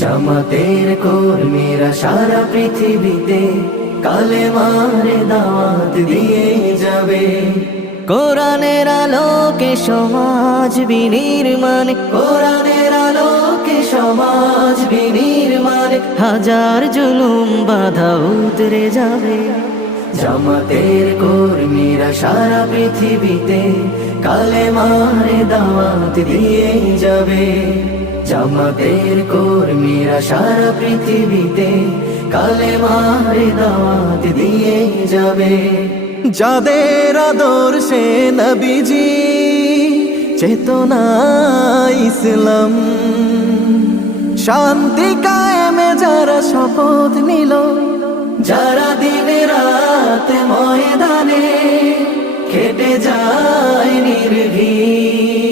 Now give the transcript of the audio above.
জামাতের কর্মীরা সারা পৃথিবীতে কালেমার দাওয়াত দিয়ে যাবে। কোরআনের আলোকে সমাজ বিনির্মাণ, কোরআনের আলোকে সমাজ বিনির্মাণ, হাজার জুলুম বাধা উতরে যাবে। জামাতের কর্মীরা সারা পৃথিবীতে কালেমার দাওয়াত দিয়ে যাবে। জামাতের কর্মীরা সারা পৃথিবীতে কালেমার দাওয়াত দিয়ে যাবে। যাদের আদর্শে নবীজি চেতনা ইসলাম, শান্তি কায়েমে যারা শপথ নিল, যারা দিনে রাতে ময়দানে খেটে যায় নির্ভীক,